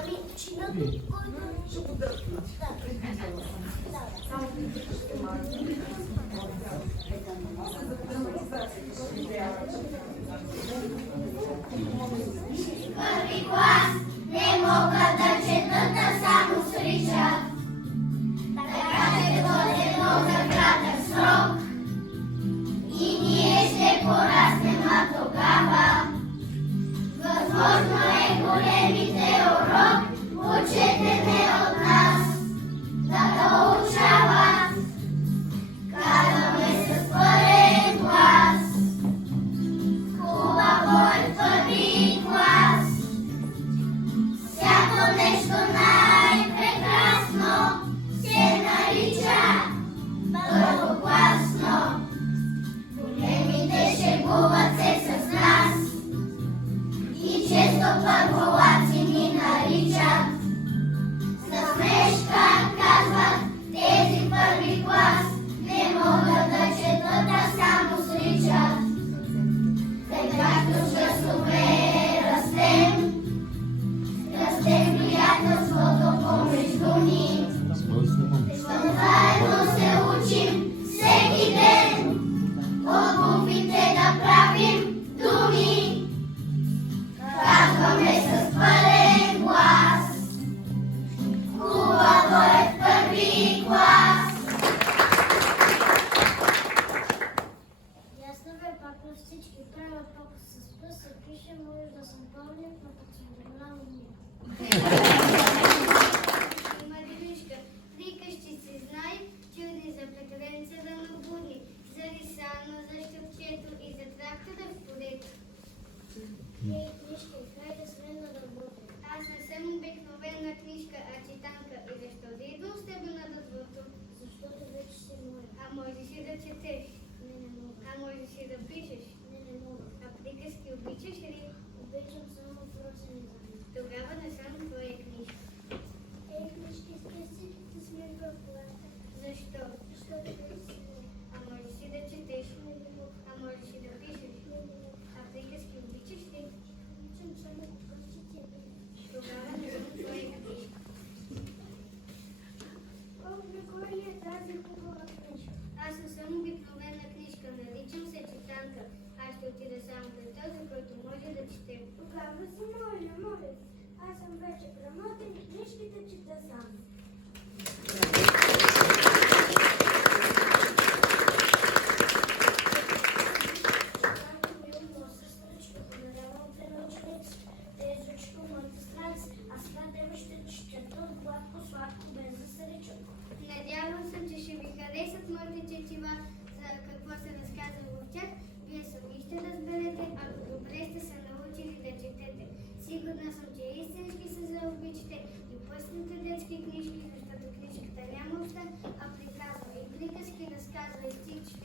Ами, чиното, който ще го държи. Първи клас не могат да четат, а само сричат. Така се водено за кратък срок и ние ще пораснем, а тогава възможно е големите урок учетене от нас да получават. Казваме с първен клас. Хубаво е първи клас. Всяко нещо най-прекрасно се нарича първокласно. Големите шегуват се с нас и често първолаци ни наричат. С смешка казват тези първи клас не могат да четат, а само сричат. Както с гласове растем, растем приятелството помежду ни. Заедно се учим всеки ден, от буквите да правим думи. Казваме с пълен глас. Хубаво е в първи клас. Ясно бе, пак на всички правят папа с пъс, се пише, може да съм пълнен, но пък съм голямо ние. Има девичка, викащи се знай, чудни за петленца да набудни, за рисано, за щъпчето и за трактора в полето. Ей, книжка, хайде с мен да работим. Аз не съм обикновена книжка, а читанка. И защо да идвам с тебе на дъзвото? Защото вече си моя. А можеш и да четеш? Не мога. А можеш и да пишеш? Не мога. А приказки обичаш ли? Обичам само въпросен език. Тогава не съм твоя книжка. Ей, книжки, скъси, ти сме в колата. Защо? Защото вече си моя. А можеш и да четеш? Не мога. А можеш и да пишеш? Не мога. А приказки обичаш ли? Обичам само въпросите. Тогава не съм твоя книжка. О, кой ли е тази хубава книжка? Аз не съм обикновена книжка, наричам се читанка. Аз ще отида само при този, който може да чете. Тогава си моля. Аз съм вече грамотен и книжките чета сам. Надявам се, че ще ви харесат моите четива, за какво се разказва в тях. Вие сами ще разберете, ако добре сте се научили да четете. Сигурна съм, че истински се заобичате и пъсните детски книжки, защото книжката няма обща, а приказва и приказки разказва и стихчета.